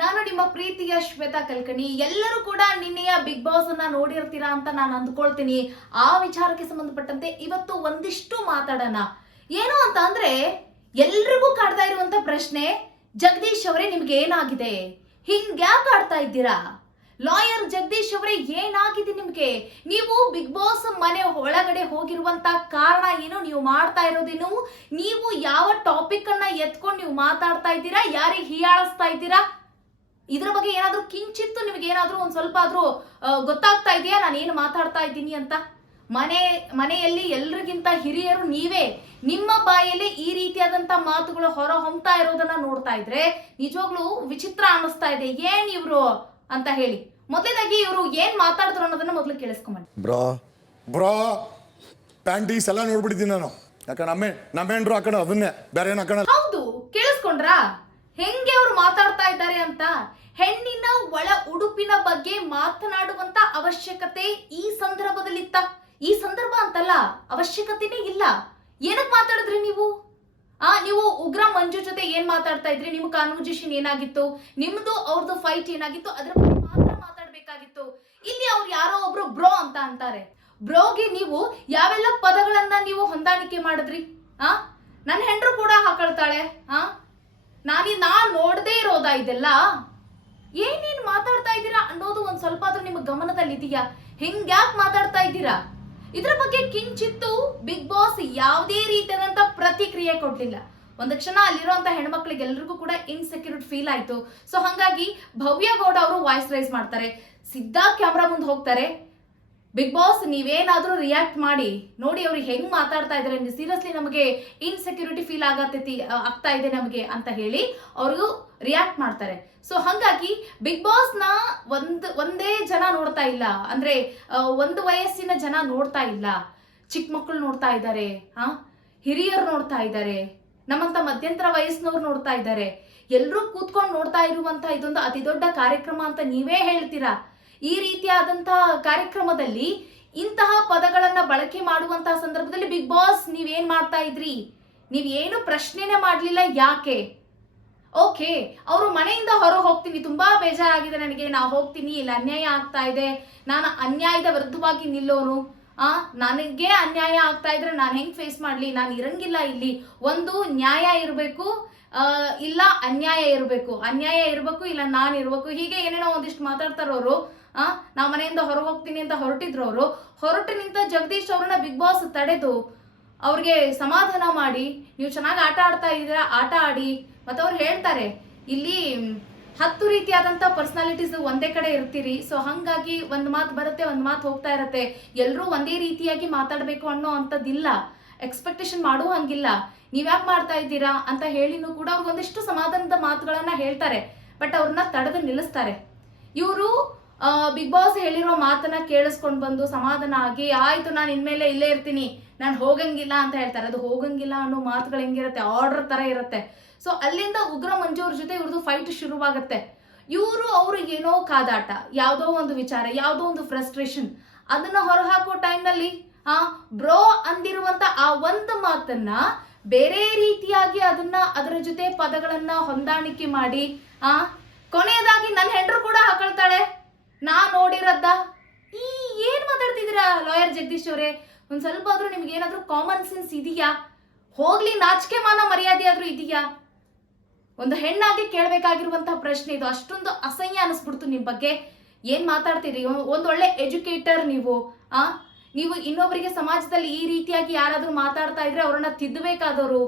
ನಾನು ನಿಮ್ಮ ಪ್ರೀತಿಯ ಶ್ವೇತಾ ಕಲ್ಕಣಿ. ಎಲ್ಲರೂ ಕೂಡ ನಿನ್ನೆಯ ಬಿಗ್ ಬಾಸ್ ಅನ್ನ ನೋಡಿರ್ತೀರಾ ಅಂತ ನಾನು ಅಂದ್ಕೊಳ್ತೀನಿ. ಆ ವಿಚಾರಕ್ಕೆ ಸಂಬಂಧಪಟ್ಟಂತೆ ಇವತ್ತು ಒಂದಿಷ್ಟು ಮಾತಾಡೋಣ. ಏನು ಅಂತ ಅಂದ್ರೆ, ಎಲ್ರಿಗೂ ಕಾಡ್ತಾ ಇರುವಂತ ಪ್ರಶ್ನೆ, ಜಗದೀಶ್ ಅವರೇ ನಿಮ್ಗೆ ಏನಾಗಿದೆ? ಹಿಂಗ್ಯಾಕ್ ಆಡ್ತಾ ಇದ್ದೀರಾ? ಲಾಯರ್ ಜಗದೀಶ್ ಅವರೇ ಏನಾಗಿದೆ ನಿಮ್ಗೆ? ನೀವು ಬಿಗ್ ಬಾಸ್ ಮನೆ ಒಳಗಡೆ ಹೋಗಿರುವಂತ ಕಾರಣ ಏನು? ನೀವು ಮಾಡ್ತಾ ಇರೋದೇನು? ನೀವು ಯಾವ ಟಾಪಿಕ್ ಅನ್ನ ಎತ್ಕೊಂಡು ನೀವು ಮಾತಾಡ್ತಾ ಇದ್ದೀರಾ? ಯಾರಿಗೆ ಹೀಯಾಳಿಸ್ತಾ ಇದ್ದೀರಾ? ಇದ್ರ ಬಗ್ಗೆ ಏನಾದ್ರೂ ಕಿಂಚಿತ್ತು ನಿಮ್ಗೆ ಏನಾದ್ರೂ ಒಂದ್ ಸ್ವಲ್ಪ ಆದ್ರೂ ಗೊತ್ತಾಗ್ತಾ ಇದೆಯಾ? ನಾನು ಏನು ಮಾತಾಡ್ತಾ ಇದ್ದೀನಿ ಅಂತ? ಮನೆ ಮನೆಯಲ್ಲಿ ಎಲ್ರಿಗಿಂತ ಹಿರಿಯರು ನೀವೇ ನಿಮ್ಮ ಬಾಯಲ್ಲಿ ಈ ರೀತಿಯಾದಂತ ಮಾತುಗಳು ಹೊರ ಹೊಮ್ತಾ ಇರೋದನ್ನ ನೋಡ್ತಾ ಇದ್ರೆ ನಿಜವಾಗ್ಲೂ ವಿಚಿತ್ರ ಅನ್ನಿಸ್ತಾ ಇದೆ. ಏನ್ ಇವ್ರು ಅಂತ ಹೇಳಿ. ಮೊದಲನೇದಾಗಿ ಇವರು ಏನ್ ಮಾತಾಡಿದ್ರು ಅನ್ನೋದನ್ನ ಮೊದಲು ಕೇಳಿಸ್ಕೊಂಬನ್ನಿ. ಬ್ರೋ ಬ್ರೋ ಪ್ಯಾಂಟೀಸ್ ಎಲ್ಲ ನೋಡ್ಬಿಟ್ಟಿದ್ದೀನಿ ನಾನು. ಯಾಕಂದ್ರೆ ಅಮ್ಮೆ ನಮ್ಮ ಹೆಂಡ್ರು ಹಾಕೋಣ ಅದನ್ನೇ ಬೇರೆ ಏನು ಹಾಕೋಣ? ಹೌದು ಕೇಳಿಸ್ಕೊಂಡ್ರಾ? ಹೆಂಗೆ ಅವ್ರು ಮಾತಾಡ್ತಾ ಇದ್ದಾರೆ ಅಂತ? ಹೆಣ್ಣಿನ ಒಳ ಉಡುಪಿನ ಬಗ್ಗೆ ಮಾತನಾಡುವಂತ ಅವಶ್ಯಕತೆ ಈ ಸಂದರ್ಭದಲ್ಲಿತ್ತ? ಈ ಸಂದರ್ಭ ಅಂತಲ್ಲ, ಅವಶ್ಯಕತೆನೇ ಇಲ್ಲ. ಏನಕ್ಕೆ ಮಾತಾಡಿದ್ರಿ ನೀವು? ಆ, ನೀವು ಉಗ್ರ ಮಂಜು ಜೊತೆ ಏನ್ ಮಾತಾಡ್ತಾ ಇದ್ರಿ? ನಿಮ್ಮ ಕಾನ್ವರ್ಜೇಷನ್ ಏನಾಗಿತ್ತು? ನಿಮ್ದು ಅವ್ರದ್ದು ಫೈಟ್ ಏನಾಗಿತ್ತು? ಅದ್ರ ಬಗ್ಗೆ ಮಾತ್ರ ಮಾತಾಡ್ಬೇಕಾಗಿತ್ತು. ಇಲ್ಲಿ ಅವ್ರು ಯಾರೋ ಒಬ್ರು ಬ್ರೋ ಅಂತ ಅಂತಾರೆ. ಬ್ರೋಗೆ ನೀವು ಯಾವೆಲ್ಲ ಪದಗಳನ್ನ ನೀವು ಹೊಂದಾಣಿಕೆ ಮಾಡಿದ್ರಿ? ಆ? ನನ್ನ ಹೆಂಡ್ರು ಕೂಡ ಹಾಕೊಳ್ತಾಳೆ. ಆ? ನಾನಿ ನಾ ನೋಡದೇ ಇರೋದಾ ಇದೆಲ್ಲ? ಏನೇನ್ ಮಾತಾಡ್ತಾ ಇದ್ದೀರಾ ಅನ್ನೋದು ಒಂದ್ ಸ್ವಲ್ಪ ಆದ್ರೂ ನಿಮ್ಗೆ ಗಮನದಲ್ಲಿ ಇದೆಯಾ ಹಿಂಗ್ಯಾಕ್ ಮಾತಾಡ್ತಾ ಇದ್ದೀರಾ? ಇದ್ರ ಬಗ್ಗೆ ಕಿಂಚಿತ್ತು ಬಿಗ್ ಬಾಸ್ ಯಾವುದೇ ರೀತಿಯಾದಂತ ಪ್ರತಿಕ್ರಿಯೆ ಕೊಡ್ಲಿಲ್ಲ. ಒಂದು ಕ್ಷಣ ಅಲ್ಲಿರುವಂತ ಹೆಣ್ಮಕ್ಳಿಗೆ ಎಲ್ರಿಗೂ ಕೂಡ ಇನ್ಸೆಕ್ಯೂರಿಟಿ ಫೀಲ್ ಆಯ್ತು. ಸೊ ಹಂಗಾಗಿ ಭವ್ಯ ಗೌಡ ಅವರು ವಾಯ್ಸ್ ರೈಸ್ ಮಾಡ್ತಾರೆ. ಸಿದ್ಧಾ ಕ್ಯಾಮ್ರಾ ಮುಂದೆ ಹೋಗ್ತಾರೆ. ಬಿಗ್ ಬಾಸ್ ನೀವೇನಾದರೂ ರಿಯಾಕ್ಟ್ ಮಾಡಿ, ನೋಡಿ ಅವ್ರು ಹೆಂಗ್ ಮಾತಾಡ್ತಾ ಇದಾರೆ ಸೀರಿಯಸ್ಲಿ ನಮಗೆ ಇನ್ಸೆಕ್ಯೂರಿಟಿ ಫೀಲ್ ಆಗತ್ತೈತಿ ಆಗ್ತಾ ಇದೆ ನಮಗೆ ಅಂತ ಹೇಳಿ ಅವರು ರಿಯಾಕ್ಟ್ ಮಾಡ್ತಾರೆ. ಸೊ ಹಂಗಾಗಿ ಬಿಗ್ ಬಾಸ್ನ ಒಂದ್, ಒಂದೇ ಜನ ನೋಡ್ತಾ ಇಲ್ಲ. ಅಂದ್ರೆ ಒಂದು ವಯಸ್ಸಿನ ಜನ ನೋಡ್ತಾ ಇಲ್ಲ. ಚಿಕ್ಕ ಮಕ್ಕಳು ನೋಡ್ತಾ ಇದ್ದಾರೆ ಹಾ ಹಿರಿಯರು ನೋಡ್ತಾ ಇದ್ದಾರೆ, ನಮ್ಮಂತ ಮಧ್ಯಂತರ ವಯಸ್ಸಿನವ್ರು ನೋಡ್ತಾ ಇದ್ದಾರೆ. ಎಲ್ಲರೂ ಕೂತ್ಕೊಂಡು ನೋಡ್ತಾ ಇರುವಂತ ಇದೊಂದು ಅತಿದೊಡ್ಡ ಕಾರ್ಯಕ್ರಮ ಅಂತ ನೀವೇ ಹೇಳ್ತೀರಾ? ಈ ರೀತಿಯಾದಂತಹ ಕಾರ್ಯಕ್ರಮದಲ್ಲಿ ಇಂತಹ ಪದಗಳನ್ನ ಬಳಕೆ ಮಾಡುವಂತಹ ಸಂದರ್ಭದಲ್ಲಿ ಬಿಗ್ ಬಾಸ್ ನೀವೇನ್ ಮಾಡ್ತಾ ಇದ್ರಿ? ನೀವ್ ಏನು ಪ್ರಶ್ನೆನೇ ಮಾಡಲಿಲ್ಲ, ಯಾಕೆ? ಓಕೆ, ಅವರು ಮನೆಯಿಂದ ಹೊರ ಹೋಗ್ತೀನಿ, ತುಂಬಾ ಬೇಜಾರಾಗಿದೆ ನನಗೆ ನಾ ಹೋಗ್ತೀನಿ, ಇಲ್ಲಿ ಅನ್ಯಾಯ ಆಗ್ತಾ ಇದೆ, ನಾನು ಅನ್ಯಾಯದ ವಿರುದ್ಧವಾಗಿ ನಿಲ್ಲೋನು, ಆ, ನನಗೆ ಅನ್ಯಾಯ ಆಗ್ತಾ ಇದ್ರೆ ನಾನು ಹೆಂಗ್ ಫೇಸ್ ಮಾಡ್ಲಿ, ನಾನು ಇರಂಗಿಲ್ಲ ಇಲ್ಲಿ, ಒಂದು ನ್ಯಾಯ ಇರಬೇಕು ಇಲ್ಲ ಅನ್ಯಾಯ ಇರಬೇಕು ಅನ್ಯಾಯ ಇರಬೇಕು, ಇಲ್ಲ ನಾನು ಇರಬೇಕು, ಹೀಗೆ ಏನೇನೋ ಒಂದಿಷ್ಟು ಮಾತಾಡ್ತಾರ ಅವರು ಆ, ನಾವು ಮನೆಯಿಂದ ಹೊರ ಹೋಗ್ತೀನಿ ಅಂತ ಹೊರಟಿದ್ರು ಅವರು ಹೊರಟು ನಿಂತ ಜಗದೀಶ್ ಅವ್ರನ್ನ ಬಿಗ್ ಬಾಸ್ ತಡೆದು ಅವ್ರಿಗೆ ಸಮಾಧಾನ ಮಾಡಿ, ನೀವು ಚೆನ್ನಾಗಿ ಆಟ ಆಡ್ತಾ ಇದ್ದೀರಾ, ಆಟ ಆಡಿ ಮತ್ತು ಅವ್ರು ಹೇಳ್ತಾರೆ, ಇಲ್ಲಿ ಹತ್ತು ರೀತಿಯಾದಂತ ಪರ್ಸ್ನಾಲಿಟೀಸ್ ಒಂದೇ ಕಡೆ ಇರ್ತೀರಿ ಸೊ ಹಂಗಾಗಿ ಒಂದು ಮಾತು ಬರುತ್ತೆ, ಒಂದು ಮಾತು ಹೋಗ್ತಾ ಇರತ್ತೆ ಎಲ್ಲರೂ ಒಂದೇ ರೀತಿಯಾಗಿ ಮಾತಾಡಬೇಕು ಅನ್ನೋ ಅಂತದಿಲ್ಲ ಎಕ್ಸ್ಪೆಕ್ಟೇಷನ್ ಮಾಡೋ ಹಂಗಿಲ್ಲ ನೀವ್ಯಾಕೆ ಮಾಡ್ತಾ ಇದ್ದೀರಾ ಅಂತ ಹೇಳಿನೂ ಕೂಡ ಅವ್ರಿಗೆ ಒಂದಿಷ್ಟು ಸಮಾಧಾನದ ಮಾತುಗಳನ್ನು ಹೇಳ್ತಾರೆ ಬಟ್ ಅವ್ರನ್ನ ತಡೆದು ನಿಲ್ಲಿಸ್ತಾರೆ. ಇವರು ಬಿಗ್ ಬಾಸ್ ಹೇಳಿರೋ ಮಾತನ್ನ ಕೇಳಿಸ್ಕೊಂಡು ಬಂದು ಸಮಾಧಾನ ಆಗಿ, ಆಯ್ತು, ನಾನು ಇನ್ಮೇಲೆ ಇಲ್ಲೇ ಇರ್ತೀನಿ. ನಾನು ಹೋಗಂಗಿಲ್ಲ ಅಂತ ಹೇಳ್ತಾರೆ. ಅದು ಹೋಗಂಗಿಲ್ಲ ಅನ್ನೋ ಮಾತುಗಳು ಹೆಂಗಿರುತ್ತೆ? ಆರ್ಡರ್ ತರ ಇರುತ್ತೆ. ಸೊ ಅಲ್ಲಿಂದ ಉಗ್ರ ಮಂಜು ಜೊತೆ ಇವ್ರದ್ದು ಫೈಟ್ ಶುರುವಾಗುತ್ತೆ. ಇವರು ಅವರು ಏನೋ ಕಾದಾಟ, ಯಾವುದೋ ಒಂದು ವಿಚಾರ, ಯಾವುದೋ ಒಂದು ಫ್ರಸ್ಟ್ರೇಷನ್ ಅದನ್ನ ಹೊರಹಾಕೋ ಟೈಮ್ನಲ್ಲಿ ಆ ಬ್ರೋ ಅಂದಿರುವಂತ ಆ ಒಂದು ಮಾತನ್ನ ಬೇರೆ ರೀತಿಯಾಗಿ ಅದನ್ನ ಅದರ ಜೊತೆ ಪದಗಳನ್ನ ಹೊಂದಾಣಿಕೆ ಮಾಡಿ, ಆ, ಕೊನೆಯದಾಗಿ ನನ್ನ ನೋಡಿರದ್ದ ಈ ಏನ್ ಮಾತಾಡ್ತಿದ್ದೀರಾ, ಲಾಯರ್ ಜಗದೀಶ್ ಅವರೇ? ಒಂದ್ ಸ್ವಲ್ಪ ಆದ್ರೂ ನಿಮ್ಗೆ ಏನಾದ್ರೂ ಕಾಮನ್ ಸೆನ್ಸ್ ಇದೆಯಾ? ಹೋಗ್ಲಿ ನಾಚಿಕೆ ಮಾನ ಮರ್ಯಾದೆ ಆದ್ರೂ ಇದೆಯಾ? ಒಂದು ಹೆಣ್ಣಾಗಿ ಕೇಳಬೇಕಾಗಿರುವಂತಹ ಪ್ರಶ್ನೆ ಇದು, ಅಷ್ಟೊಂದು ಅಸಹ್ಯ ಅನಿಸ್ಬಿಡ್ತು ನಿಮ್ ಬಗ್ಗೆ. ಏನ್ ಮಾತಾಡ್ತೀರಿ? ಒಂದ್ ಒಳ್ಳೆ ಎಜುಕೇಟರ್ ನೀವು, ಆ? ನೀವು ಇನ್ನೊಬ್ಬರಿಗೆ ಸಮಾಜದಲ್ಲಿ ಈ ರೀತಿಯಾಗಿ ಯಾರಾದ್ರೂ ಮಾತಾಡ್ತಾ ಇದ್ರೆ ಅವ್ರನ್ನ ತಿದ್ದಬೇಕಾದವರು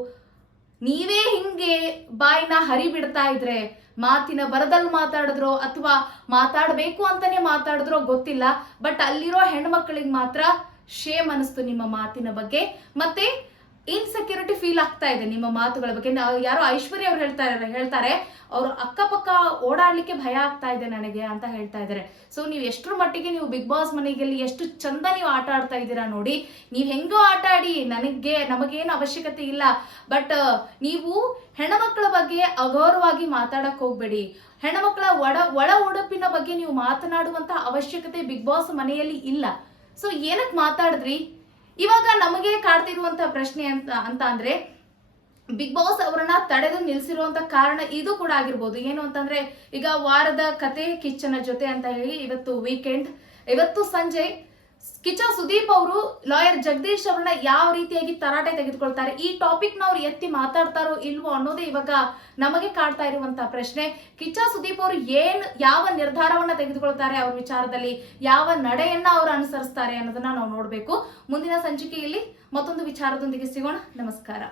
ನೀವೇ ಹಿಂಗೆ ಬಾಯಿನ ಹರಿ ಬಿಡ್ತಾ ಇದ್ರೆ, ಮಾತಿನ ಬರದಲ್ಲಿ ಮಾತಾಡಿದ್ರೋ ಅಥವಾ ಮಾತಾಡ್ಬೇಕು ಅಂತಾನೆ ಮಾತಾಡಿದ್ರೋ ಗೊತ್ತಿಲ್ಲ ಬಟ್ ಅಲ್ಲಿರೋ ಹೆಣ್ಮಕ್ಳಿಗೆ ಮಾತ್ರ ಶೇಮ್ ಅನಿಸ್ತು ನಿಮ್ಮ ಮಾತಿನ ಬಗ್ಗೆ. ಮತ್ತೆ ಇನ್ಸೆಕ್ಯೂರಿಟಿ ಫೀಲ್ ಆಗ್ತಾ ಇದೆ ನಿಮ್ಮ ಮಾತುಗಳ ಬಗ್ಗೆ. ಯಾರೋ ಐಶ್ವರ್ಯ ಅವ್ರು ಹೇಳ್ತಾ ಹೇಳ್ತಾರೆ, ಅವ್ರು ಅಕ್ಕಪಕ್ಕ ಓಡಾಡ್ಲಿಕ್ಕೆ ಭಯ ಆಗ್ತಾ ಇದೆ ನನಗೆ ಅಂತ ಹೇಳ್ತಾ ಇದ್ದಾರೆ. ಸೊ ನೀವು ಎಷ್ಟರ ಮಟ್ಟಿಗೆ ನೀವು ಬಿಗ್ ಬಾಸ್ ಮನೆಯಲ್ಲಿ ಎಷ್ಟು ಚಂದ ನೀವು ಆಟ ಆಡ್ತಾ ಇದ್ದೀರಾ ನೋಡಿ. ನೀವು ಹೆಂಗೋ ಆಟ ಆಡಿ ನನಗೆ, ನಮಗೇನು ಅವಶ್ಯಕತೆ ಇಲ್ಲ. ಬಟ್ ನೀವು ಹೆಣ್ಮಕ್ಳ ಬಗ್ಗೆ ಅಗೌರವಾಗಿ ಮಾತಾಡಕ್ ಹೋಗ್ಬೇಡಿ. ಹೆಣ್ಮಕ್ಳ ಒಡ, ಒಳ ಉಡುಪಿನ ಬಗ್ಗೆ ನೀವು ಮಾತನಾಡುವಂತ ಅವಶ್ಯಕತೆ ಬಿಗ್ ಬಾಸ್ ಮನೆಯಲ್ಲಿ ಇಲ್ಲ. ಸೊ ಏನಕ್ಕೆ ಮಾತಾಡಿದ್ರಿ? ಇವಾಗ ನಮಗೆ ಕಾಡ್ತಿರುವಂತ ಪ್ರಶ್ನೆ ಅಂತ ಅಂತ ಅಂದ್ರೆ ಬಿಗ್ ಬಾಸ್ ಅವರನ್ನ ತಡೆದು ನಿಲ್ಸಿರುವಂತ ಕಾರಣ ಇದು ಕೂಡ ಆಗಿರ್ಬೋದು. ಏನು ಅಂತಂದ್ರೆ ಈಗ ವಾರದ ಕತೆ ಕಿಚ್ಚನ ಜೊತೆ ಅಂತ ಹೇಳಿ ಇವತ್ತು ವೀಕೆಂಡ್ ಇವತ್ತು ಸಂಜೆ ಕಿಚ್ಚ ಸುದೀಪ್ ಅವರು ಲಾಯರ್ ಜಗದೀಶ್ ಅವರನ್ನ ಯಾವ ರೀತಿಯಾಗಿ ತರಾಟೆ ತೆಗೆದುಕೊಳ್ತಾರೆ? ಈ ಟಾಪಿಕ್ನ ಅವ್ರು ಎತ್ತಿ ಮಾತಾಡ್ತಾರೋ ಇಲ್ವೋ ಅನ್ನೋದೇ ಇವಾಗ ನಮಗೆ ಕಾಡ್ತಾ ಇರುವಂತಹ ಪ್ರಶ್ನೆ. ಕಿಚ್ಚ ಸುದೀಪ್ ಅವರು ಏನ್ ಯಾವ ನಿರ್ಧಾರವನ್ನ ತೆಗೆದುಕೊಳ್ತಾರೆ ಅವ್ರ ವಿಚಾರದಲ್ಲಿ? ಯಾವ ನಡೆಯನ್ನ ಅವರು ಅನುಸರಿಸ್ತಾರೆ ಅನ್ನೋದನ್ನ ನಾವು ನೋಡಬೇಕು. ಮುಂದಿನ ಸಂಚಿಕೆಯಲ್ಲಿ ಮತ್ತೊಂದು ವಿಚಾರದೊಂದಿಗೆ ಸಿಗೋಣ. ನಮಸ್ಕಾರ.